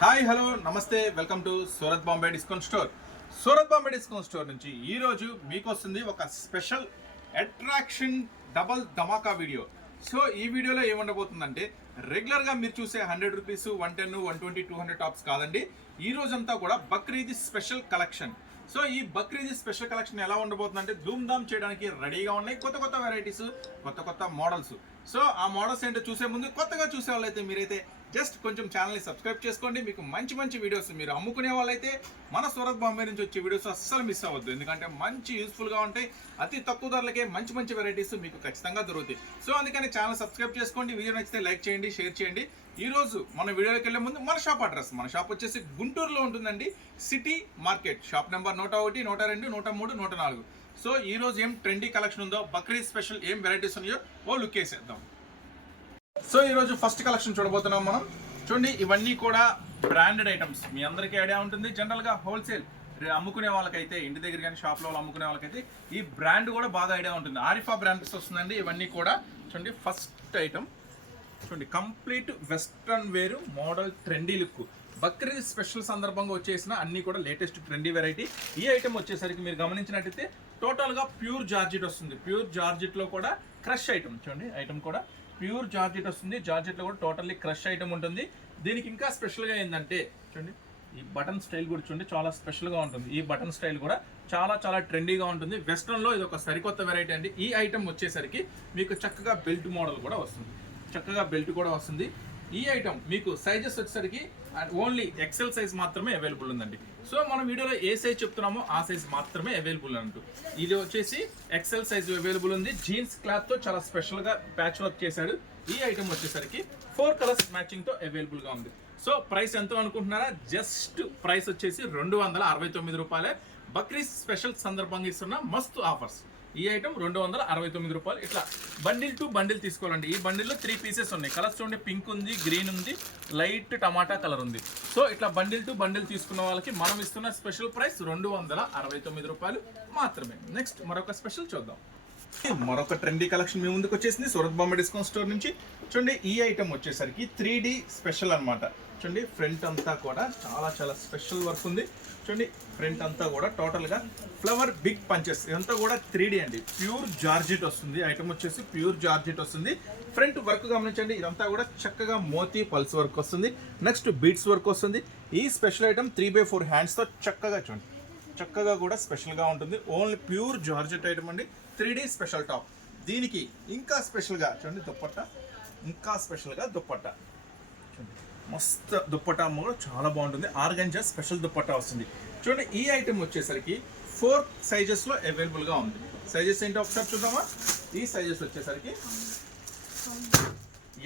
Hi hello నమస్తే welcome to Surat Bombay discount store. Surat Bombay discount store నుంచి ఈరోజు మీకు వస్తుంది ఒక స్పెషల్ అట్రాక్షన్ డబల్ ధమాకా వీడియో. సో ఈ వీడియోలో ఏముండబోతుందంటే రెగ్యులర్గా మీరు చూసే 100 రూపీస్ 110 120 200 టాప్స్ కాదండి. ఈ రోజంతా కూడా బక్రీద్ స్పెషల్ కలెక్షన్. సో ఈ బక్రీద్ స్పెషల్ కలెక్షన్ ఎలా ఉండబోతుందంటే ధూమ్ ధామ్ చేయడానికి రెడీగా ఉన్నాయి. కొత్త కొత్త వెరైటీస్, కొత్త కొత్త మోడల్స్. సో ఆ మోడల్స్ ఏంటో చూసే ముందు కొత్తగా చూసే వాళ్ళైతే మీరైతే జస్ట్ కొంచెం ఛానల్ని సబ్స్క్రైబ్ చేసుకోండి. మీకు మంచి మంచి వీడియోస్ మీరు అమ్ముకునే వాళ్ళైతే మన సూరత్ బాంబే నుంచి వచ్చే వీడియోస్ అస్సలు మిస్ అవ్వద్దు. ఎందుకంటే మంచి యూస్ఫుల్గా ఉంటాయి. అతి తక్కువ ధరలకే మంచి మంచి వెరైటీస్ మీకు ఖచ్చితంగా దొరుకుతాయి. సో అందుకని ఛానల్ సబ్స్క్రైబ్ చేసుకోండి. వీడియో నచ్చితే లైక్ చేయండి, షేర్ చేయండి. ఈ రోజు మన వీడియోలోకి వెళ్ళే ముందు మన షాప్ అడ్రస్. మన షాప్ వచ్చేసి గుంటూరులో ఉంటుందండి. City market, shop number 101, 102, 103, 104. So ఈ రోజు ఏం ట్రెండీ కలెక్షన్ ఉందో, బక్రీద్ స్పెషల్ ఏం వెరైటీస్ ఉన్నాయో ఓ లుక్ వేసేద్దాం. సో ఈరోజు ఫస్ట్ కలెక్షన్ చూడబోతున్నాం మనం. చూడండి, ఇవన్నీ కూడా బ్రాండెడ్ ఐటమ్స్. మీ అందరికీ ఐడియా ఉంటుంది. జనరల్గా హోల్సేల్ అమ్ముకునే వాళ్ళకైతే, ఇంటి దగ్గర కానీ షాప్లో అమ్ముకునే వాళ్ళకైతే ఈ బ్రాండ్ కూడా బాగా ఐడియా ఉంటుంది. ఆరిఫా బ్రాండ్స్ వస్తుందండి ఇవన్నీ కూడా. చూడండి, ఫస్ట్ ఐటమ్ చూడండి, కంప్లీట్ వెస్ట్రన్ వేరు model trendy look. Bakrid special సందర్భంగా వచ్చేసిన అన్ని కూడా లేటెస్ట్ ట్రెండీ వెరైటీ. ఈ ఐటమ్ వచ్చేసరికి మీరు గమనించినట్టయితే టోటల్గా ప్యూర్ జార్జెట్ వస్తుంది. ప్యూర్ జార్జెట్లో కూడా క్రష్ ఐటమ్. చూడండి, ఐటమ్ కూడా ప్యూర్ జార్జెట్ వస్తుంది. జార్జెట్లో కూడా టోటల్లీ క్రష్ ఐటమ్ ఉంటుంది. దీనికి ఇంకా స్పెషల్గా ఏంటంటే చూడండి, ఈ బటన్ స్టైల్ కూడా చూడండి చాలా స్పెషల్గా ఉంటుంది. ఈ బటన్ స్టైల్ కూడా చాలా చాలా ట్రెండీగా ఉంటుంది. వెస్ట్రన్లో ఇది ఒక సరికొత్త వెరైటీ అండి. ఈ ఐటమ్ వచ్చేసరికి మీకు చక్కగా బెల్ట్ మోడల్ కూడా వస్తుంది. చక్కగా బెల్ట్ కూడా వస్తుంది. ఈ ఐటమ్ మీకు సైజెస్ వచ్చేసరికి ఓన్లీ ఎక్సెల్ సైజ్ మాత్రమే అవైలబుల్ ఉందండి. సో మనం వీడియోలో ఏ సైజ్ చెప్తున్నామో ఆ సైజ్ మాత్రమే అవైలబుల్ అంటూ. ఇది వచ్చేసి ఎక్సెల్ సైజ్ అవైలబుల్ ఉంది. జీన్స్ క్లాత్తో చాలా స్పెషల్గా ప్యాచ్ వర్క్ చేశాడు. ఈ ఐటమ్ వచ్చేసరికి 4 కలర్స్ మ్యాచింగ్తో అవైలబుల్గా ఉంది. సో ప్రైస్ ఎంతో అనుకుంటున్నారా? జస్ట్ ప్రైస్ వచ్చేసి 269 రూపాయలే. బక్రీద్ స్పెషల్ సందర్భంగా ఇస్తున్న మస్తు ఆఫర్స్. ఈ ఐటమ్ 269 రూపాయలు. ఇట్లా బండిల్ టు బండిల్ తీసుకోవాలండి. ఈ బండిల్లో 3 పీసెస్ ఉన్నాయి. కలర్స్ చూడండి, పింక్ ఉంది, గ్రీన్ ఉంది, లైట్ టమాటా కలర్ ఉంది. సో ఇట్లా బండిల్ టు బండిల్ తీసుకున్న వాళ్ళకి మనం ఇస్తున్న స్పెషల్ ప్రైస్ 269 రూపాయలు మాత్రమే. నెక్స్ట్ మరొక స్పెషల్ చూద్దాం. మరొక ట్రెండీ కలెక్షన్ మీ ముందుకు వచ్చేసింది సూరత్ బాంబే డిస్కౌంట్ స్టోర్ నుంచి. చూడండి, ఈ ఐటమ్ వచ్చేసరికి 3D స్పెషల్ అనమాట. చూడండి, ఫ్రంట్ అంతా కూడా చాలా చాలా స్పెషల్ వర్క్ ఉంది. చూడండి, ఫ్రంట్ అంతా కూడా టోటల్గా ఫ్లవర్ బిగ్ పంచెస్. ఇదంతా కూడా 3D అండి. ప్యూర్ జార్జెట్ వస్తుంది. ఐటమ్ వచ్చేసి ప్యూర్ జార్జెట్ వస్తుంది. ఫ్రంట్ వర్క్ గమనించండి, ఇదంతా కూడా చక్కగా మోతీ పల్స్ వర్క్ వస్తుంది. నెక్స్ట్ బీడ్స్ వర్క్ వస్తుంది. ఈ స్పెషల్ ఐటమ్ 3/4 హ్యాండ్స్తో చక్కగా చూడండి, చక్కగా కూడా స్పెషల్గా ఉంటుంది. ఓన్లీ ప్యూర్ జార్జెట్ ఐటమ్ అండి. 3D special top. దీనికి ఇంకా స్పెషల్గా చూడండి దుప్పట్టా, ఇంకా స్పెషల్గా దుప్పట్టా. చూడండి, మస్త్ దుప్పట్టా కూడా చాలా బాగుంటుంది. ఆర్గంజా స్పెషల్ దుప్పట్టా వస్తుంది. చూడండి, ఈ ఐటమ్ వచ్చేసరికి 4 సైజెస్లో అవైలబుల్గా ఉంది. సైజెస్ ఏంటో ఒకసారి చూద్దామా? ఈ సైజెస్ వచ్చేసరికి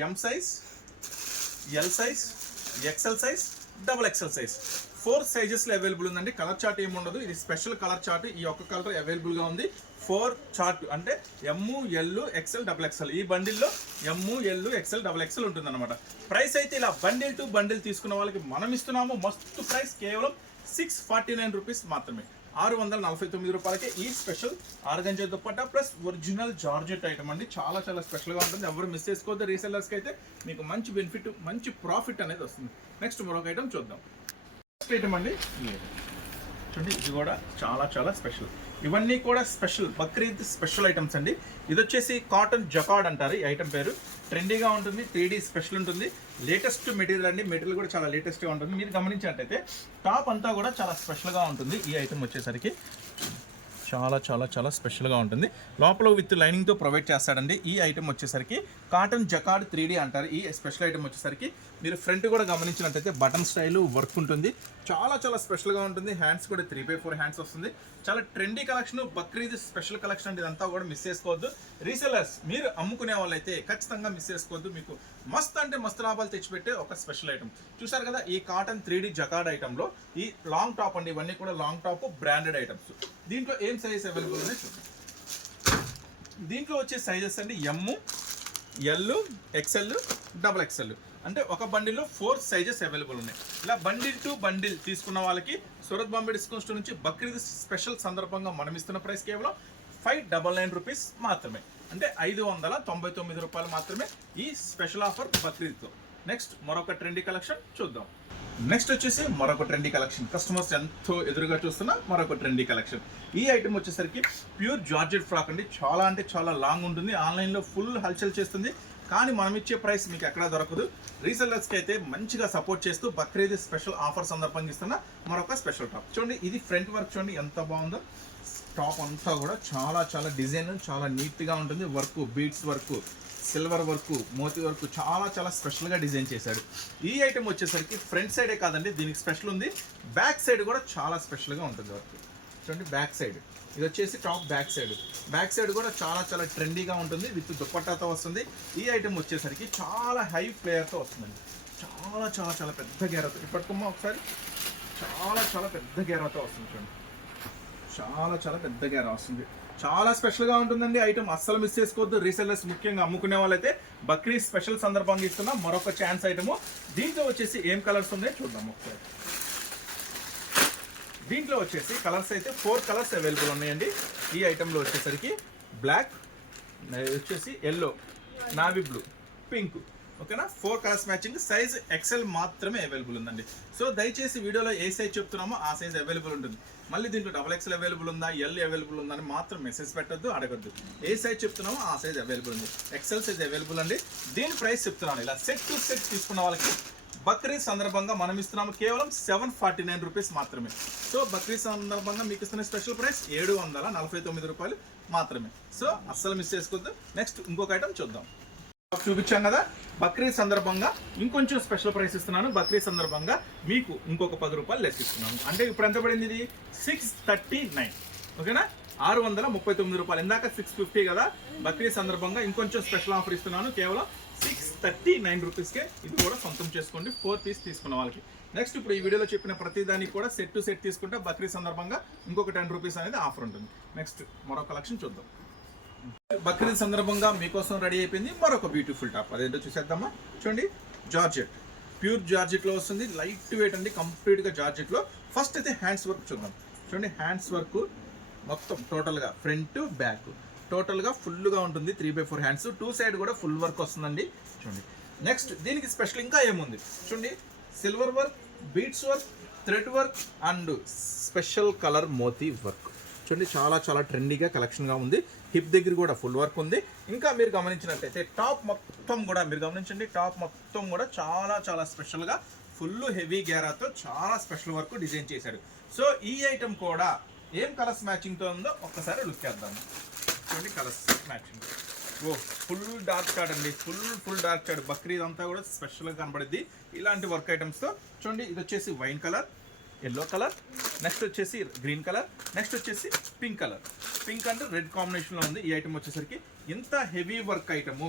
M size, L size, XL size, XXL size. 4 సైజెస్లో అవైలబుల్ ఉందండి. కలర్ చార్ట్ ఏమి ఉండదు. ఇది స్పెషల్ కలర్ చార్ట్. ఈ ఒక్క కలర్ అవైలబుల్గా ఉంది. 4 చార్ట్ అంటే ML, XL, XXL. ఈ బండిల్లో ML, XL, XXL ఉంటుంది అనమాట. ప్రైస్ అయితే ఇలా బండిల్ టు బండిల్ తీసుకున్న వాళ్ళకి మనం ఇస్తున్నాము మస్తు ప్రైస్. కేవలం 649 రూపీస్ మాత్రమే. 649 రూపాయలకి ఈ special organza dupatta plus original georgette item అండి. చాలా చాలా స్పెషల్గా ఉంటుంది. ఎవరు మిస్ చేసుకోవద్దు. రీసెల్లర్స్కి అయితే మీకు మంచి బెనిఫిట్, మంచి ప్రాఫిట్ అనేది వస్తుంది. నెక్స్ట్ మరొక ఐటమ్ చూద్దాం. నెక్స్ట్ ఐటమ్ అండి, చూడండి, ఇది కూడా చాలా చాలా స్పెషల్. ఇవన్నీ కూడా స్పెషల్ బక్రీద్ స్పెషల్ ఐటమ్స్ అండి. ఇది వచ్చేసి కాటన్ జకార్డ్ అంటారు ఈ ఐటమ్ పేరు. ట్రెండీగా ఉంటుంది. 3D స్పెషల్ ఉంటుంది. లేటెస్ట్ మెటీరియల్ అండి. మెటీరియల్ కూడా చాలా లేటెస్ట్గా ఉంటుంది. మీరు గమనించినట్టయితే టాప్ అంతా కూడా చాలా స్పెషల్గా ఉంటుంది. ఈ ఐటమ్ వచ్చేసరికి చాలా చాలా చాలా స్పెషల్గా ఉంటుంది. లోపల విత్ లైనింగ్తో ప్రొవైడ్ చేస్తాడండి. ఈ ఐటమ్ వచ్చేసరికి కాటన్ జకార్డ్ 3D అంటారు. ఈ స్పెషల్ ఐటమ్ వచ్చేసరికి మీరు ఫ్రంట్ కూడా గమనించినట్టయితే బటన్ స్టైల్ వర్క్ ఉంటుంది. చాలా చాలా స్పెషల్గా ఉంటుంది. హ్యాండ్స్ కూడా 3/4 హ్యాండ్స్ వస్తుంది. చాలా trendy collection. Bakrid special collection అంటే ఇదంతా కూడా మిస్ చేసుకోవద్దు. రీసెలర్స్ మీరు అమ్ముకునే వాళ్ళైతే ఖచ్చితంగా మిస్ చేసుకోవద్దు. మీకు మస్త్ అంటే మస్తు లాభాలు తెచ్చిపెట్టే ఒక స్పెషల్ ఐటమ్. చూసారు కదా, ఈ కాటన్ 3D జకార్డ్ ఐటమ్లో ఈ లాంగ్ టాప్ అండి. ఇవన్నీ కూడా లాంగ్ టాప్ బ్రాండెడ్ ఐటమ్స్. దీంట్లో ఏం సైజ్ అవైలబుల్ ఉన్నాయి చూద్దాం. దీంట్లో వచ్చే సైజెస్ అండి ML, XL, XXL. అంటే ఒక బండిల్లో 4 సైజెస్ అవైలబుల్ ఉన్నాయి. ఇలా బండిల్ టు బండిల్ తీసుకున్న వాళ్ళకి సూరత్ బాంబే డిస్కౌంట్ స్టోర్ నుంచి బక్రీద్ స్పెషల్ సందర్భంగా మనం ఇస్తున్న ప్రైస్ కేవలం 599 రూపీస్ మాత్రమే. అంటే 599 రూపాయలు మాత్రమే ఈ స్పెషల్ ఆఫర్ బక్రీద్తో. నెక్స్ట్ మరొక ట్రెండీ కలెక్షన్ చూద్దాం. నెక్స్ట్ వచ్చేసి మరొక ట్రెండీ కలెక్షన్, కస్టమర్స్ ఎంతో ఎదురుగా చూస్తున్న మరొక ట్రెండీ కలెక్షన్. ఈ ఐటమ్ వచ్చేసరికి ప్యూర్ జార్జెట్ ఫ్రాక్ అండి. చాలా అంటే చాలా లాంగ్ ఉంటుంది, ఆన్లైన్లో ఫుల్ హల్చల్ చేస్తుంది. కానీ మనం ఇచ్చే ప్రైస్ మీకు ఎక్కడా దొరకదు. రీసెల్లర్స్కి అయితే మంచిగా సపోర్ట్ చేస్తూ బక్రీద్ స్పెషల్ ఆఫర్ సందర్భంగా ఇస్తున్న మరొక స్పెషల్ టాప్. చూడండి ఇది ఫ్రంట్ వర్క్ చూడండి ఎంత బాగుందో. టాప్ అంతా కూడా చాలా చాలా డిజైన్ చాలా నీట్గా ఉంటుంది. Work, beads work, silver work, మోతీ వర్క్ చాలా చాలా స్పెషల్గా డిజైన్ చేశాడు. ఈ ఐటమ్ వచ్చేసరికి ఫ్రంట్ సైడే కాదండి, దీనికి స్పెషల్ ఉంది, బ్యాక్ సైడ్ కూడా చాలా స్పెషల్గా ఉంటుంది వర్క్. చూడండి బ్యాక్ సైడ్, ఇది వచ్చేసి top back side. Back side కూడా చాలా చాలా ట్రెండీగా ఉంటుంది, విత్ దుపట్టాతో వస్తుంది. ఈ ఐటమ్ వచ్చేసరికి చాలా హై ఫ్లేయర్తో వస్తుందండి. చాలా చాలా చాలా పెద్ద గేరాతో, ఇప్పటికమ్మా ఒకసారి చాలా చాలా పెద్ద గేరాతో వస్తుంది. చూడండి చాలా చాలా పెద్ద గేరా వస్తుంది. చాలా స్పెషల్గా ఉంటుందండి ఐటమ్, అస్సలు మిస్ చేసుకోవద్దు. రీసెల్లర్స్ ముఖ్యంగా అమ్ముకునే వాళ్ళైతే బక్రీద్ స్పెషల్ సందర్భంగా ఇస్తున్నా మరొక ఛాన్స్ ఐటము. దీంట్లో వచ్చేసి ఏం కలర్స్ ఉన్నాయో చూద్దాం ఒకసారి. దీంట్లో వచ్చేసి కలర్స్ అయితే 4 కలర్స్ అవైలబుల్ ఉన్నాయండి. ఈ ఐటెంలో వచ్చేసరికి బ్లాక్, వచ్చేసి ఎల్లో, నావీ బ్లూ, పింక్, ఓకేనా. 4 కలర్స్ మ్యాచింగ్. సైజ్ ఎక్సెల్ మాత్రమే అవైలబుల్ ఉందండి. సో దయచేసి వీడియోలో ఏ సైజ్ చెప్తున్నామో ఆ సైజ్ అవైలబుల్ ఉంటుంది. మళ్ళీ దీంట్లో XXL అవైలబుల్ ఉందా, ఎల్ అవైలబుల్ ఉందా అని మాత్రం మెసేజ్ పెట్టద్దు, అడగద్దు. ఏ సైజ్ చెప్తున్నామో ఆ సైజ్ అవైలబుల్ ఉంది. ఎక్సెల్ సైజ్ అవైలబుల్ అండి. దీని ప్రైస్ చెప్తున్నాను, ఇలా సెట్ టు సెట్ తీసుకున్న వాళ్ళకి బక్రీద్ సందర్భంగా మనం ఇస్తున్నాము కేవలం 749 రూపీస్ మాత్రమే. సో బక్రీద్ సందర్భంగా మీకు ఇస్తున్న స్పెషల్ ప్రైస్ 749 రూపాయలు మాత్రమే. సో అస్సలు మిస్ చేసుకోవద్దు. నెక్స్ట్ ఇంకొక ఐటమ్ చూద్దాం. చూపించాం కదా, బక్రీద్ సందర్భంగా ఇంకొంచెం స్పెషల్ ప్రైస్ ఇస్తున్నాను. బక్రీద్ సందర్భంగా మీకు ఇంకొక 10 రూపాయలు లెస్ ఇస్తున్నాను. అంటే ఇప్పుడు ఎంత పడింది, ఇది 639, ఓకేనా. 639 రూపాయలు. ఇందాక 650 కదా. బక్రీద్ సందర్భంగా ఇంకొంచెం స్పెషల్ ఆఫర్ ఇస్తున్నాను, కేవలం 639 రూపీస్కే. ఇది కూడా సొంతం చేసుకోండి 4 పీస్ తీసుకున్న వాళ్ళకి. నెక్స్ట్ ఇప్పుడు ఈ వీడియోలో చెప్పిన ప్రతి దానికి కూడా సెట్ టు సెట్ తీసుకుంటే బక్రీద్ సందర్భంగా ఇంకొక 10 రూపీస్ అనేది ఆఫర్ ఉంటుంది. నెక్స్ట్ మరొక కలెక్షన్ చూద్దాం. బక్రీద్ సందర్భంగా మీకోసం రెడీ అయిపోయింది మరొక బ్యూటిఫుల్ టాప్. అదేంటో చూసేద్దామా. చూడండి జార్జెట్, ప్యూర్ జార్జెట్లో వస్తుంది. లైట్ వెయిట్ అండి, కంప్లీట్గా జార్జెట్లో. ఫస్ట్ అయితే హ్యాండ్స్ వర్క్ చూద్దాం. చూడండి హ్యాండ్స్ వర్క్ మొత్తం టోటల్గా ఫ్రంట్ బ్యాక్ టోటల్గా ఫుల్గా ఉంటుంది. 3/4 హ్యాండ్స్, 2 సైడ్ కూడా ఫుల్ వర్క్ వస్తుందండి. చూడండి నెక్స్ట్ దీనికి స్పెషల్ ఇంకా ఏముంది చూడండి, silver work, beads work, thread work and special colour మోతీ వర్క్. చూడండి చాలా చాలా ట్రెండీగా కలెక్షన్గా ఉంది. హిప్ దగ్గర కూడా ఫుల్ వర్క్ ఉంది. ఇంకా మీరు గమనించినట్లయితే టాప్ మొత్తం కూడా మీరు గమనించండి, టాప్ మొత్తం కూడా చాలా చాలా స్పెషల్గా ఫుల్ హెవీ గేరాతో చాలా స్పెషల్ వర్క్ డిజైన్ చేశాడు. సో ఈ ఐటమ్ కూడా ఏం కలర్స్ మ్యాచింగ్తో ఉందో ఒక్కసారి లుక్ చేద్దాము. చూడండి కలర్స్ మ్యాచింగ్. ఓ ఫుల్ డార్క్ షాడ్ అండి, ఫుల్ డార్క్ షాడ్. బక్రీద్ అంతా కూడా స్పెషల్గా కనబడుద్ది ఇలాంటి వర్క్ ఐటమ్స్తో. చూడండి ఇది వచ్చేసి wine colour, yellow colour, next వచ్చేసి గ్రీన్ కలర్, నెక్స్ట్ వచ్చేసి pink colour. Pink and red కాంబినేషన్లో ఉంది. ఈ ఐటమ్ వచ్చేసరికి ఇంత హెవీ వర్క్ ఐటము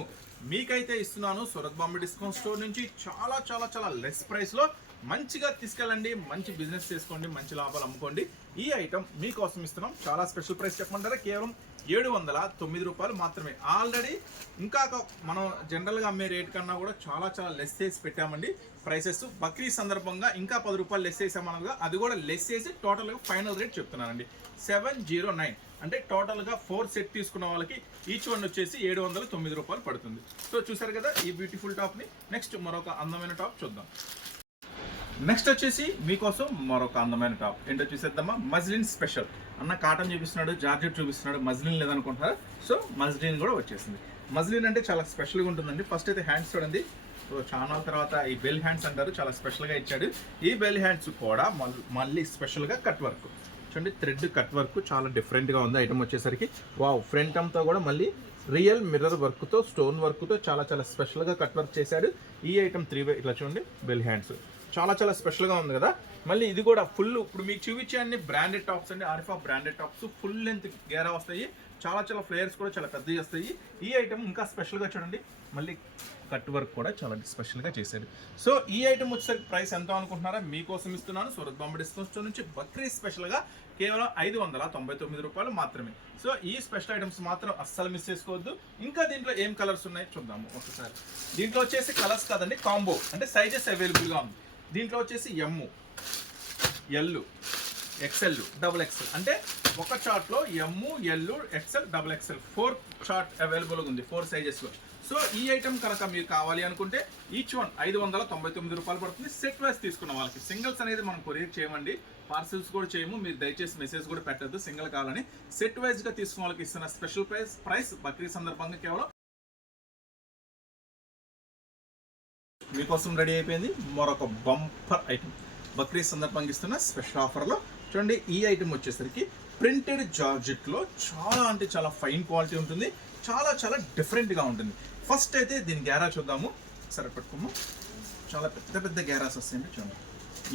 మీకైతే ఇస్తున్నాను సూరత్ బాంబే డిస్కౌంట్ స్టోర్ నుంచి చాలా చాలా చాలా లెస్ ప్రైస్లో. మంచిగా తీసుకెళ్ళండి, మంచి బిజినెస్ చేసుకోండి, మంచి లాభాలు అమ్ముకోండి. ఈ ఐటమ్ మీకోసం ఇస్తున్నాం. చాలా స్పెషల్ ప్రైస్ చెప్పమంటారా, కేవలం 709 రూపాయలు మాత్రమే. ఆల్రెడీ ఇంకా మనం జనరల్గా అమ్మే రేట్ కన్నా కూడా చాలా చాలా లెస్ చేసి పెట్టామండి ప్రైసెస్. బక్రీద్ సందర్భంగా ఇంకా 10 రూపాయలు లెస్ చేసామనగా అది కూడా లెస్ చేసి టోటల్గా ఫైనల్ రేట్ చెప్తున్నానండి 709. అంటే టోటల్గా 4 సెట్ తీసుకున్న వాళ్ళకి ఈచ్ వన్ వచ్చేసి 709 రూపాయలు పడుతుంది. సో చూసారు కదా ఈ బ్యూటిఫుల్ టాప్ని. నెక్స్ట్ మరొక అందమైన టాప్ చూద్దాం. నెక్స్ట్ వచ్చేసి మీకోసం మరొక అందమైన టాప్ ఏంటో చూసేద్దామా. మజ్లిన్ స్పెషల్ అన్న. కాటన్ చూపిస్తున్నాడు, జార్జెట్ చూపిస్తున్నాడు, మజ్లిన్ లేదనుకుంటారా. సో మజ్లిన్ కూడా వచ్చేసింది. మజ్లిన్ అంటే చాలా స్పెషల్గా ఉంటుందండి. ఫస్ట్ అయితే హ్యాండ్స్ చూడండి. సో చాలా తర్వాత ఈ బెల్ హ్యాండ్స్ అంటారు, చాలా స్పెషల్గా ఇచ్చాడు. ఈ బెల్ హ్యాండ్స్ కూడా మళ్ళీ స్పెషల్గా కట్ వర్క్. చూడండి థ్రెడ్ కట్ వర్క్ చాలా డిఫరెంట్గా ఉంది ఐటమ్ వచ్చేసరికి. వావ్, ఫ్రంట్ అంతా కూడా మళ్ళీ రియల్ మిర్రర్ వర్క్తో, స్టోన్ వర్క్తో చాలా చాలా స్పెషల్గా కట్ వర్క్ చేశాడు. ఈ ఐటమ్ 3 ఇట్లా చూడండి బెల్ హ్యాండ్స్ చాలా చాలా స్పెషల్గా ఉంది కదా. మళ్ళీ ఇది కూడా ఫుల్, ఇప్పుడు మీకు చూపించే అన్ని బ్రాండెడ్ టాప్స్ అండి, Arifa branded tops. Full length గేరా వస్తాయి, చాలా చాలా ఫ్లేయర్స్ కూడా చాలా పెద్దవి వస్తాయి. ఈ ఐటమ్ ఇంకా స్పెషల్గా చూడండి, మళ్ళీ కట్ వర్క్ కూడా చాలా స్పెషల్గా చేశాడు. సో ఈ ఐటమ్ వచ్చేసరికి ప్రైస్ ఎంత అనుకుంటున్నారా, మీకోసం ఇస్తున్నాను సూరత్ బాంబే డిస్కౌంట్ స్టోర్ నుంచి బక్రీద్ స్పెషల్గా కేవలం 599 రూపాయలు మాత్రమే. సో ఈ స్పెషల్ ఐటమ్స్ మాత్రం అస్సలు మిస్ చేసుకోవద్దు. ఇంకా దీంట్లో ఏం కలర్స్ ఉన్నాయి చూద్దాము ఒకసారి. దీంట్లో వచ్చేసి కలర్స్ కాదండి, కాంబో అంటే సైజెస్ అవైలబుల్గా ఉంది. దీంట్లో వచ్చేసి ఎమ్, ఎల్, XL, XXL అంటే ఒక చార్ట్లో ఎమ్, ఎల్, XL, XXL 4 చార్ట్ అవైలబుల్గా ఉంది 4 సైజెస్లో. సో ఈ ఐటమ్ కనుక మీరు కావాలి అనుకుంటే ఈచ్ వన్ 599 రూపాయలు పడుతుంది. సెట్ వైజ్ తీసుకున్న వాళ్ళకి సింగిల్స్ అనేది మనం కొరియర్ చేయమండి, పార్సల్స్ కూడా చేయము. మీరు దయచేసి మెసేజ్ కూడా పెట్టద్దు సింగిల్ కావాలని. సెట్ వైజ్ గా తీసుకున్న వాళ్ళకి ఇస్తున్న స్పెషల్ ప్రైస్ బక్రీద్ సందర్భంగా కేవలం మీకోసం రెడీ అయిపోయింది మరొక బంపర్ ఐటమ్. బక్రీద్ సందర్భంగా ఇస్తున్న స్పెషల్ ఆఫర్లో చూడండి. ఈ ఐటమ్ వచ్చేసరికి ప్రింటెడ్ జార్జెట్లో చాలా అంటే చాలా ఫైన్ క్వాలిటీ ఉంటుంది, చాలా చాలా డిఫరెంట్గా ఉంటుంది. ఫస్ట్ అయితే దీని గ్యారా చూద్దాము. సరే పెట్టుకోము, చాలా పెద్ద పెద్ద గ్యారాస్ వస్తాయండి. చూడండి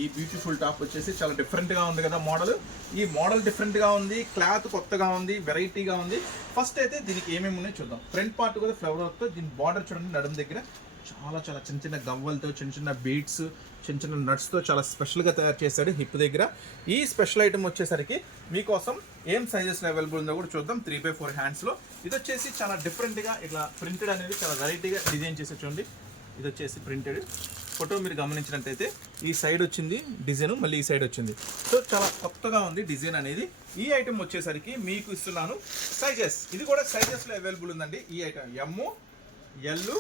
ఈ బ్యూటిఫుల్ టాప్ వచ్చేసి చాలా డిఫరెంట్గా ఉంది కదా మోడల్. ఈ మోడల్ డిఫరెంట్గా ఉంది, క్లాత్ కొత్తగా ఉంది, వెరైటీగా ఉంది. ఫస్ట్ అయితే దీనికి ఏమేమి ఉన్నాయో చూద్దాం. ఫ్రంట్ పార్ట్ కూడా ఫ్లవర్ వర్క్తో, దీని బార్డర్ చూడండి నడుము దగ్గర చాలా చాలా చిన్న చిన్న గవ్వలతో, చిన్న చిన్న బీడ్స్, చిన్న చిన్న నట్స్తో చాలా స్పెషల్గా తయారు చేశాడు హిప్ దగ్గర. ఈ స్పెషల్ ఐటమ్ వచ్చేసరికి మీకోసం ఏం సైజెస్లో అవైలబుల్ ఉందో కూడా చూద్దాం. 3x4 హ్యాండ్స్లో ఇది వచ్చేసి చాలా డిఫరెంట్గా ఇట్లా ప్రింటెడ్ అనేది చాలా వెరైటీగా డిజైన్ చేసి చూడండి. ఇది వచ్చేసి ప్రింటెడ్ ఫోటో మీరు గమనించినట్టయితే ఈ సైడ్ వచ్చింది డిజైన్, మళ్ళీ ఈ సైడ్ వచ్చింది. సో చాలా కొత్తగా ఉంది డిజైన్ అనేది. ఈ ఐటమ్ వచ్చేసరికి మీకు ఇస్తున్నాను సైజెస్. ఇది కూడా సైజెస్లో అవైలబుల్ ఉందండి. ఈ ఐటమ్ ఎమ్, ఎల్,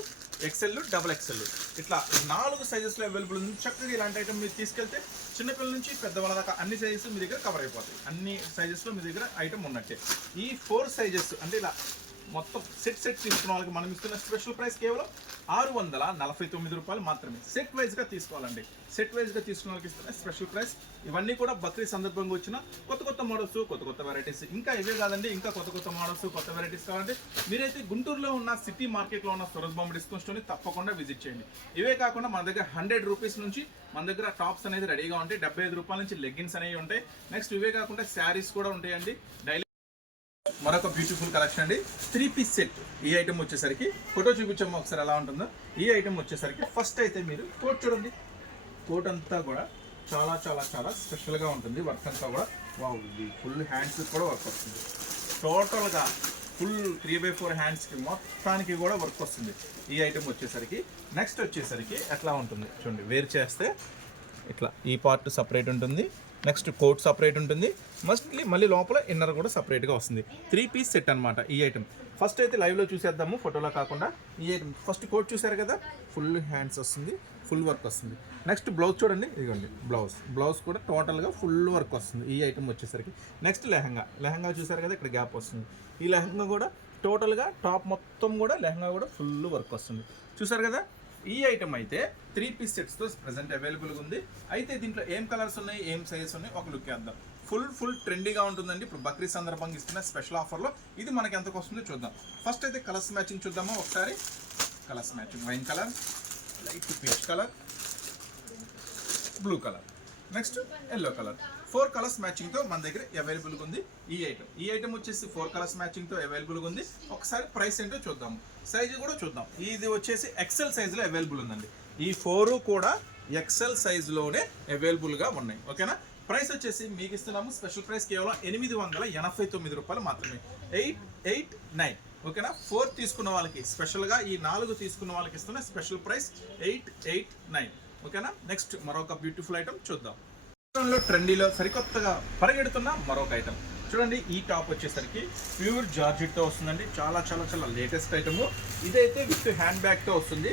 ఎక్స్ఎల్, డబుల్ ఎక్స్ఎల్ ఇట్లా 4 సైజెస్లో అవైలబుల్ ఉంది. చక్కగా ఇలాంటి ఐటమ్ మీరు తీసుకెళ్తే చిన్నపిల్లల నుంచి పెద్దవాళ్ళ దాకా అన్ని సైజెస్ మీ దగ్గర కవర్ అయిపోతాయి. అన్ని సైజెస్లో మీ దగ్గర ఐటమ్ ఉన్నట్టే. ఈ 4 సైజెస్ అంటే ఇలా మొత్తం సెట్ తీసుకున్న వాళ్ళకి మనం ఇస్తున్న స్పెషల్ ప్రైస్ కేవలం 649 రూపాయలు మాత్రమే. సెట్ వైజ్గా తీసుకోవాలండి. సెట్ వైజ్గా తీసుకున్న వాళ్ళకి ఇస్తున్న స్పెషల్ ప్రైస్. ఇవన్నీ కూడా బక్రీద్ సందర్భంగా వచ్చిన కొత్త మోడల్స్, కొత్త వెరైటీస్. ఇంకా ఇవే కాదండి, ఇంకా కొత్త మోడల్స్, కొత్త వెరైటీస్ కావాలంటే మీరైతే గుంటూరులో ఉన్న సిటీ మార్కెట్లో ఉన్న సూరత్ బాంబే డిస్కౌంట్ స్టోర్ని తప్పకుండా విజిట్ చేయండి. ఇవే కాకుండా మన దగ్గర 100 రూపీస్ నుంచి మన దగ్గర టాప్స్ అనేది రెడీగా ఉంటాయి. 75 రూపాయల నుంచి లెగ్గిన్స్ అనేవి ఉంటాయి. నెక్స్ట్ ఇవే కాకుండా శారీస్ కూడా ఉంటాయండి. డైలీ మరొక బ్యూటిఫుల్ కలెక్షన్ అండి, 3 పీస్ సెట్. ఈ ఐటమ్ వచ్చేసరికి ఫోటో చూపించాము ఒకసారి ఎలా ఉంటుందో. ఈ ఐటమ్ వచ్చేసరికి ఫస్ట్ అయితే మీరు కోట్ చూడండి. కోట్ అంతా కూడా చాలా చాలా చాలా స్పెషల్గా ఉంటుంది. వర్క్ అంతా కూడా వావ్, ఇది ఫుల్ హ్యాండ్స్ కూడా వర్క్ వస్తుంది. టోటల్గా ఫుల్ 3x4 హ్యాండ్స్కి మొత్తానికి కూడా వర్క్ వస్తుంది ఈ ఐటమ్ వచ్చేసరికి. నెక్స్ట్ వచ్చేసరికి ఎట్లా ఉంటుంది చూడండి. వేర్ చేస్తే ఇట్లా ఈ పార్ట్ సపరేట్ ఉంటుంది, నెక్స్ట్ కోట్ సపరేట్ ఉంటుంది, మళ్ళీ లోపల ఇన్నర్ కూడా సపరేట్గా వస్తుంది. 3 పీస్ సెట్ అనమాట ఈ ఐటమ్. ఫస్ట్ అయితే లైవ్లో చూసేద్దాము, ఫోటోలో కాకుండా. ఈ ఐటమ్ ఫస్ట్ కోట్ చూసారు కదా, ఫుల్ హ్యాండ్స్ వస్తుంది, ఫుల్ వర్క్ వస్తుంది. నెక్స్ట్ బ్లౌజ్ చూడండి, ఇదిగోండి బ్లౌజ్ కూడా టోటల్గా ఫుల్ వర్క్ వస్తుంది ఈ ఐటమ్ వచ్చేసరికి. నెక్స్ట్ లెహంగా చూసారు కదా, ఇక్కడ గ్యాప్ వస్తుంది. ఈ లెహంగా కూడా టోటల్గా టాప్ మొత్తం కూడా లెహంగా కూడా ఫుల్ వర్క్ వస్తుంది. చూసారు కదా. ఈ ఐటమ్ అయితే 3 పీస్ సెట్స్తో ప్రజెంట్ అవైలబుల్గా ఉంది. అయితే దీంట్లో ఏం కలర్స్ ఉన్నాయి, ఏం సైజెస్ ఉన్నాయి ఒక లుక్ వేద్దాం. ఫుల్ ట్రెండీగా ఉంటుందండి. ఇప్పుడు బక్రీద్ సందర్భంగా ఇస్తున్న స్పెషల్ ఆఫర్లో ఇది మనకి ఎంతకు వస్తుందో చూద్దాం. ఫస్ట్ అయితే కలర్స్ మ్యాచింగ్ చూద్దామా ఒకసారి. Colours matching wine colour, light peach colour, blue colour, next yellow colour. 4 colours మ్యాచింగ్తో మన దగ్గర అవైలబుల్గా ఉంది ఈ ఐటమ్ వచ్చేసి 4 కలర్స్ మ్యాచింగ్తో అవైలబుల్గా ఉంది. ఒకసారి ప్రైస్ ఏంటో చూద్దాము, సైజు కూడా చూద్దాం. ఇది వచ్చేసి ఎక్సెల్ సైజులో అవైలబుల్ ఉందండి. ఈ 4 కూడా ఎక్సెల్ సైజులోనే అవైలబుల్గా ఉన్నాయి. ఓకేనా. ప్రైస్ వచ్చేసి మీకు ఇస్తున్నాము స్పెషల్ ప్రైస్ కేవలం 889 రూపాయలు మాత్రమే. 889. ఓకేనా. 4 తీసుకున్న వాళ్ళకి స్పెషల్గా, ఈ 4 తీసుకున్న వాళ్ళకి ఇస్తున్న స్పెషల్ ప్రైస్ 889. ఓకేనా. నెక్స్ట్ మరొక బ్యూటిఫుల్ ఐటమ్ చూద్దాం. ట్రెండీలో సరికొత్తగా పరిగెడుతున్న మరొక ఐటమ్ చూడండి. ఈ టాప్ వచ్చేసరికి ప్యూర్ జార్జెట్తో వస్తుందండి. చాలా చాలా చాలా లేటెస్ట్ ఐటమ్. ఇదైతే విత్ హ్యాండ్ బ్యాగ్తో వస్తుంది.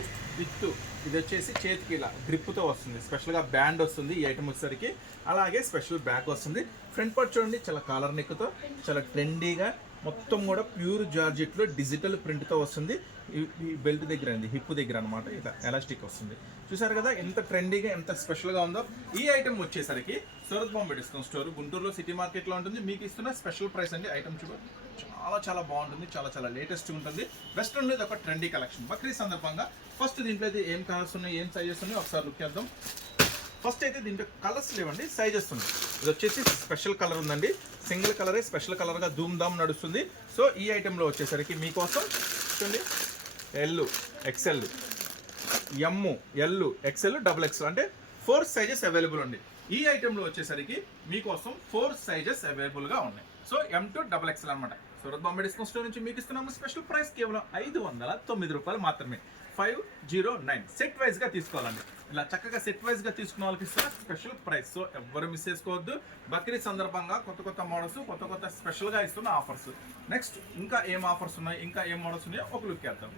ఇది వచ్చేసి చేతికి ఇలా గ్రిప్తో వస్తుంది. స్పెషల్గా బ్యాండ్ వస్తుంది ఈ ఐటమ్ వచ్చేసరికి. అలాగే స్పెషల్ బ్యాగ్ వస్తుంది. ఫ్రంట్ పార్ట్ చూడండి, చాలా కాలర్ నెక్తో చాలా ట్రెండీగా మొత్తం కూడా ప్యూర్ జార్జెట్లో డిజిటల్ ప్రింట్తో వస్తుంది. ఈ బెల్ట్ దగ్గర అండి, హిప్ దగ్గర అనమాట, ఇలా ఎలాస్టిక్ వస్తుంది. చూసారు కదా ఎంత ట్రెండీగా, ఎంత స్పెషల్గా ఉందో. ఈ ఐటమ్ వచ్చేసరికి సూరత్ బాంబే డిస్కౌంట్ స్టోర్ గుంటూరులో సిటీ మార్కెట్లో ఉంటుంది. మీకు ఇస్తున్న స్పెషల్ ప్రైస్ అండి. ఐటమ్ చూడండి, చాలా చాలా బాగుంటుంది, చాలా చాలా లేటెస్ట్ ఉంటుంది. వెస్ట్రన్లో ఇది ఒక ట్రెండీ కలెక్షన్ బక్రీద్ సందర్భంగా. ఫస్ట్ దీంట్లో అయితే ఏం కలర్స్ ఉన్నాయి, ఏం సైజెస్ ఉన్నాయి ఒకసారి లుక్ చేద్దాం. ఫస్ట్ అయితే దీంట్లో కలర్స్ లేవండి, సైజెస్ ఉన్నాయి. ఇది వచ్చేసి స్పెషల్ కలర్ ఉందండి. సింగిల్ కలరే స్పెషల్ కలర్గా ధూమ్ ధామ్ నడుస్తుంది. సో ఈ ఐటెంలో వచ్చేసరికి మీకోసం చూడండి, ఎల్, ఎక్స్ఎల్, ఎమ్, ఎల్, ఎక్స్ఎల్, డబుల్ ఎక్స్ఎల్ అంటే 4 సైజెస్ అవైలబుల్ ఉంది. ఈ ఐటెంలో వచ్చేసరికి మీకోసం 4 సైజెస్ అవైలబుల్గా ఉన్నాయి. So M two double XL అనమాట. సూరత్ బాంబే డిస్కౌంట్ స్టోర్ నుంచి మీకు ఇస్తున్నాము స్పెషల్ ప్రైస్ కేవలం 509 రూపాయలు మాత్రమే. 509 సెట్ వైజ్గా తీసుకోవాలండి. ఇలా చక్కగా సెట్ వైజ్గా తీసుకున్న వాళ్ళకి ఇస్తున్న స్పెషల్ ప్రైస్. సో ఎవ్వరు మిస్ చేసుకోవద్దు. బక్రీద్ సందర్భంగా కొత్త మోడల్స్, కొత్త స్పెషల్గా ఇస్తున్న ఆఫర్స్. నెక్స్ట్ ఇంకా ఏం ఆఫర్స్ ఉన్నాయి, ఇంకా ఏం మోడల్స్ ఉన్నాయో ఒక లుక్ వేద్దాం.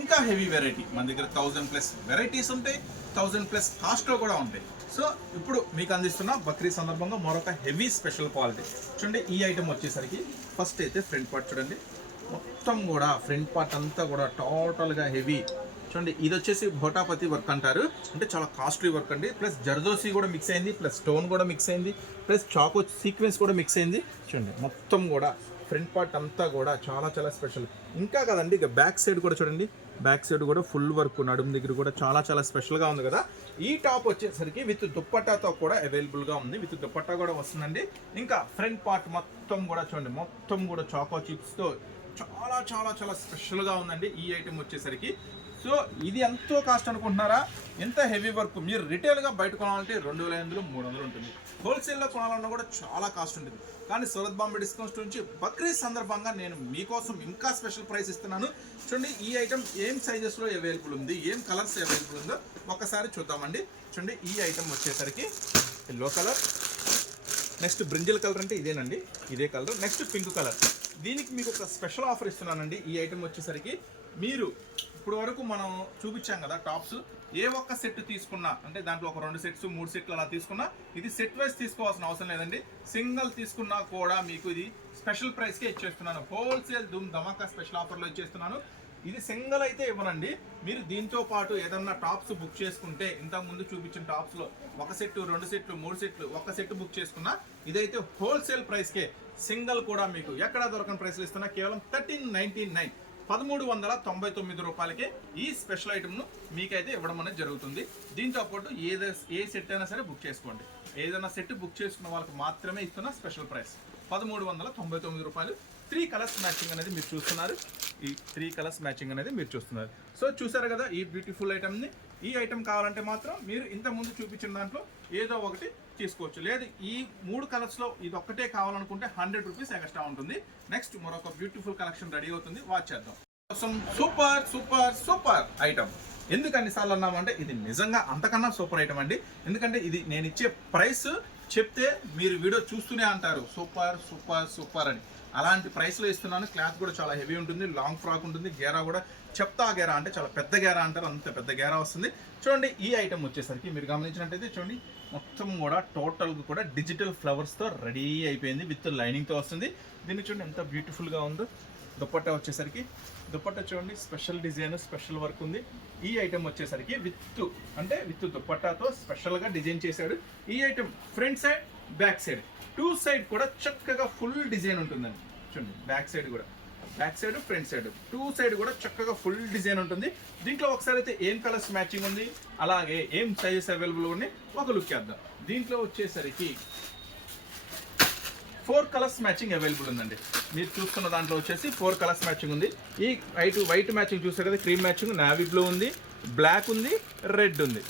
ఇంకా హెవీ వెరైటీ మన దగ్గర 1000+ వెరైటీస్ ఉంటాయి, 1000+ కాస్ట్లో కూడా ఉంటాయి. సో ఇప్పుడు మీకు అందిస్తున్న బక్రీద్ సందర్భంగా మరొక హెవీ స్పెషల్ క్వాలిటీ చూడండి. ఈ ఐటమ్ వచ్చేసరికి ఫస్ట్ అయితే ఫ్రంట్ పార్ట్ చూడండి, మొత్తం కూడా ఫ్రంట్ పార్ట్ అంతా కూడా టోటల్గా హెవీ చూడండి. ఇది వచ్చేసి భోటాపతి వర్క్ అంటారు, అంటే చాలా కాస్ట్లీ వర్క్ అండి. ప్లస్ జర్దోసి కూడా మిక్స్ అయింది, ప్లస్ స్టోన్ కూడా మిక్స్ అయింది, ప్లస్ చాకో సీక్వెన్స్ కూడా మిక్స్ అయింది చూడండి. మొత్తం కూడా ఫ్రంట్ పార్ట్ అంతా కూడా చాలా చాలా స్పెషల్. ఇంకా కదండి, ఇక బ్యాక్ సైడ్ కూడా చూడండి, బ్యాక్ సైడ్ కూడా ఫుల్ వర్క్ నడుము దగ్గర కూడా చాలా చాలా స్పెషల్గా ఉంది కదా. ఈ టాప్ వచ్చేసరికి విత్ దుప్పట్టాతో కూడా అవైలబుల్గా ఉంది, విత్ దుప్పట్టా కూడా వస్తుందండి. ఇంకా ఫ్రంట్ పార్ట్ మొత్తం కూడా చూడండి, మొత్తం కూడా చాకో చిప్స్తో చాలా చాలా చాలా స్పెషల్గా ఉందండి ఈ ఐటెం వచ్చేసరికి. సో ఇది ఎంతో కాస్ట్ అనుకుంటున్నారా? ఎంత హెవీ వర్క్. మీరు రిటైల్గా బయట కొనాలంటే 2500 300 ఉంటుంది, హోల్సేల్లో కొనాలన్నా కూడా చాలా కాస్ట్ ఉంటుంది. కానీ సూరత్ బాంబే డిస్కౌంట్స్ నుంచి బక్రీద్ సందర్భంగా నేను మీకోసం ఇంకా స్పెషల్ ప్రైస్ ఇస్తున్నాను. చూడండి ఈ ఐటమ్ ఏం సైజెస్లో అవైలబుల్ ఉంది, ఏం కలర్స్ అవైలబుల్ ఉందో ఒకసారి చూద్దామండి. చూడండి ఈ ఐటమ్ వచ్చేసరికి yellow colour, next brinjal colour అంటే ఇదేనండి, ఇదే కలర్. Next pink colour. దీనికి మీకు ఒక స్పెషల్ ఆఫర్ ఇస్తున్నానండి. ఈ ఐటమ్ వచ్చేసరికి మీరు ఇప్పుడు వరకు మనం చూపించాం కదా టాప్స్, ఏ ఒక్క సెట్ తీసుకున్నా అంటే దాంట్లో ఒక 2 సెట్స్ 3 సెట్లు అలా తీసుకున్నా ఇది సెట్ వైజ్ తీసుకోవాల్సిన అవసరం లేదండి. సింగిల్ తీసుకున్నా కూడా మీకు ఇది స్పెషల్ ప్రైస్కే ఇచ్చేస్తున్నాను. హోల్సేల్ ధూమ్ ధమాకా స్పెషల్ ఆఫర్లో ఇచ్చేస్తున్నాను. ఇది సింగిల్ అయితే ఇవ్వనండి. మీరు దీంతో పాటు ఏదన్నా టాప్స్ బుక్ చేసుకుంటే ఇంతకు ముందు చూపించిన టాప్స్లో 1 సెట్ 2 సెట్లు 3 సెట్లు ఒక సెట్ బుక్ చేసుకున్నా ఇదైతే హోల్సేల్ ప్రైస్కే సింగిల్ కూడా మీకు ఎక్కడా దొరకని ప్రైస్లు ఇస్తున్నా. కేవలం 1399 1399 రూపాయలకే ఈ స్పెషల్ ఐటమ్ను మీకైతే ఇవ్వడం అనేది జరుగుతుంది. దీంతో పాటు ఏ సెట్ అయినా సరే బుక్ చేసుకోండి. ఏదైనా సెట్ బుక్ చేసుకున్న వాళ్ళకి మాత్రమే ఇస్తున్న స్పెషల్ ప్రైస్ 1399 రూపాయలు. 3 కలర్స్ మ్యాచింగ్ అనేది మీరు చూస్తున్నారు, ఈ 3 కలర్స్ మ్యాచింగ్ అనేది మీరు చూస్తున్నారు. సో చూసారు కదా ఈ బ్యూటిఫుల్ ఐటమ్ని. ఈ ఐటమ్ కావాలంటే మాత్రం మీరు ఇంతకుముందు చూపించిన దాంట్లో ఏదో ఒకటి తీసుకోవచ్చు. లేదు ఈ 3 కలర్స్లో ఇది ఒక్కటే కావాలనుకుంటే 100 రూపీస్ ఎక్స్ట్రా ఉంటుంది. నెక్స్ట్ మరొక బ్యూటిఫుల్ కలెక్షన్ రెడీ అవుతుంది, వాచ్ చేద్దాం. Super super super item. ఎందుకు అన్నిసార్లు అన్నామంటే ఇది నిజంగా అంతకన్నా సూపర్ ఐటమ్ అండి. ఎందుకంటే ఇది నేను ఇచ్చే ప్రైస్ చెప్తే మీరు వీడియో చూస్తూనే అంటారు సూపర్ సూపర్ సూపర్ అని. అలాంటి ప్రైస్లో ఇస్తున్నాను. క్లాత్ కూడా చాలా హెవీ ఉంటుంది, లాంగ్ ఫ్రాక్ ఉంటుంది, గేరా కూడా చెప్తా గేరా అంటే చాలా పెద్ద గేరా అంటారు, అంత పెద్ద గేరా వస్తుంది. చూడండి ఈ ఐటమ్ వచ్చేసరికి మీరు గమనించినట్టయితే చూడండి మొత్తం కూడా టోటల్గా కూడా డిజిటల్ ఫ్లవర్స్తో రెడీ అయిపోయింది, విత్ లైనింగ్తో వస్తుంది. దీన్ని చూడండి ఎంత బ్యూటిఫుల్గా ఉందో. దుపట్టా వచ్చేసరికి దుపట్టా చూడండి స్పెషల్ డిజైన్, స్పెషల్ వర్క్ ఉంది. ఈ ఐటమ్ వచ్చేసరికి విత్ దుపట్టాతో స్పెషల్గా డిజైన్ చేశాడు. ఈ item front side back side 2 side కూడా చక్కగా ఫుల్ డిజైన్ ఉంటుందండి. చూడండి బ్యాక్ సైడ్ కూడా, back side front side 2 side కూడా చక్కగా ఫుల్ డిజైన్ ఉంటుంది. దీంట్లో ఒకసారి అయితే ఏం కలర్స్ మ్యాచింగ్ ఉంది, అలాగే ఏం సైజెస్ అవైలబుల్ ఉన్నాయి ఒక లుక్ చేద్దాం. దీంట్లో వచ్చేసరికి 4 కలర్స్ మ్యాచింగ్ అవైలబుల్ ఉందండి. మీరు చూస్తున్న దాంట్లో వచ్చేసి 4 కలర్స్ మ్యాచింగ్ ఉంది. ఈ వైట్ మ్యాచింగ్ చూసారు కదా, క్రీమ్ మ్యాచింగ్, నావీ బ్లూ ఉంది, బ్లాక్ ఉంది, రెడ్ ఉంది.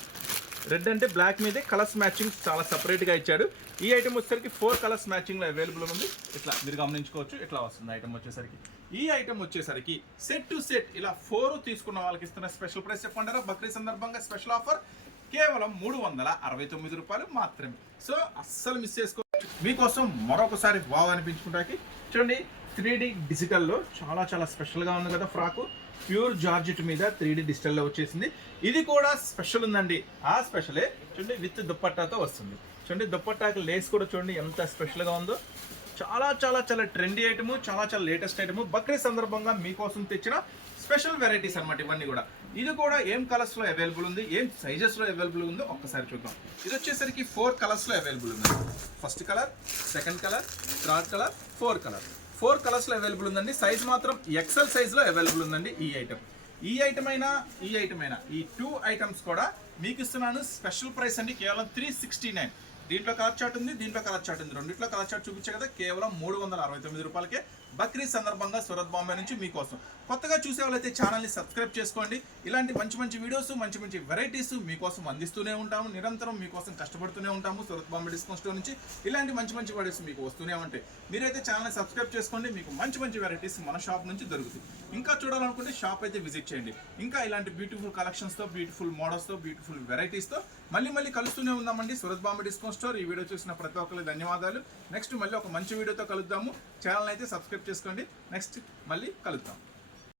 రెడ్ అంటే బ్లాక్ మీదే కలర్స్ మ్యాచింగ్ చాలా సపరేట్గా ఇచ్చాడు. ఈ ఐటమ్ వచ్చేసరికి 4 కలర్స్ మ్యాచింగ్లో అవైలబుల్ ఉంది. ఇట్లా మీరు గమనించుకోవచ్చు, ఇట్లా వస్తుంది ఐటమ్ వచ్చేసరికి. ఈ ఐటమ్ వచ్చేసరికి సెట్ టు సెట్ ఇలా 4 తీసుకున్న వాళ్ళకి ఇస్తున్న స్పెషల్ ప్రైస్ చెప్పంటారా? బక్రీద్ సందర్భంగా స్పెషల్ ఆఫర్ కేవలం 369 రూపాయలు మాత్రమే. సో అస్సలు మిస్ చేసుకో. మీకోసం మరొకసారి బాగా అనిపించుకుంటాకి చూడండి 3D డిజిటల్లో చాలా చాలా స్పెషల్గా ఉంది కదా ఫ్రాకు. ప్యూర్ జార్జెట్ మీద 3D డిజిటల్లో వచ్చేసింది. ఇది కూడా స్పెషల్ ఉందండి. ఆ స్పెషలే చూడండి విత్ దుప్పట్టాతో వస్తుంది. చూడండి దుప్పట్టాకి లేస్ కూడా చూడండి ఎంత స్పెషల్గా ఉందో. చాలా చాలా చాలా ట్రెండీ ఐటము, చాలా చాలా లేటెస్ట్ ఐటము. బక్రీద్ సందర్భంగా మీకోసం తెచ్చిన స్పెషల్ వెరైటీస్ అన్నమాట ఇవన్నీ కూడా. ఇది కూడా ఏం కలర్స్లో అవైలబుల్ ఉంది, ఏం సైజెస్లో అవైలబుల్ ఉందో ఒక్కసారి చూద్దాం. ఇది వచ్చేసరికి 4 కలర్స్లో అవైలబుల్ ఉంది. First colour, second colour, third colour, 4 colour. 4 కలర్స్లో అవైలబుల్ ఉందండి. సైజ్ మాత్రం ఎక్సెల్ సైజ్లో అవైలబుల్ ఉందండి ఈ ఐటమ్. ఈ ఐటమ్ అయినా ఈ 2 ఐటమ్స్ కూడా మీకు ఇస్తున్నాను స్పెషల్ ప్రైస్ అండి, కేవలం 369. దీంట్లో కలర్ చార్ట్ ఉంది, దీంట్లో కలర్ చార్ట్ ఉంది. రెండిట్లో కలర్ చార్ట్ చూపించే కదా, కేవలం 369 రూపాయలకే బక్రీద్ సందర్భంగా సూరత్ బాంబే నుంచి మీకోసం. కొత్తగా చూసే వాళ్ళైతే ఛానల్ని సబ్స్క్రైబ్ చేసుకోండి. ఇలాంటి మంచి మంచి వీడియోస్, మంచి మంచి వెరైటీస్ మీకోసం అందిస్తూనే ఉంటాము. నిరంతరం మీకోసం కష్టపడుతూనే ఉంటాము. సూరత్ బాంబే డిస్కౌంట్ స్టోర్ నుంచి ఇలాంటి మంచి మంచి వీడియోస్ మీకు వస్తూనే ఉంటాయి. మీరైతే ఛానల్ని సబ్స్క్రైబ్ చేసుకోండి, మీకు మంచి మంచి వెరైటీస్ మన షాప్ నుంచి దొరుకుతాయి. ఇంకా చూడాలనుకుంటే షాప్ అయితే విజిట్ చేయండి. ఇంకా ఇలాంటి బ్యూటిఫుల్ కలెక్షన్స్తో, బ్యూటిఫుల్ మోడల్స్తో, బ్యూటిఫుల్ వెరైటీస్తో మళ్ళీ కలుస్తూనే ఉందామండి సూరత్ బాంబే డిస్కౌంట్ స్టోర్. ఈ వీడియో చూసిన ప్రతి ఒక్కరికి ధన్యవాదాలు. నెక్స్ట్ మళ్ళీ ఒక మంచి వీడియోతో కలుద్దాము. ఛానల్ అయితే సబ్స్క్రైబ్ చేసుకోండి. నెక్స్ట్ మళ్ళీ కలుద్దాం.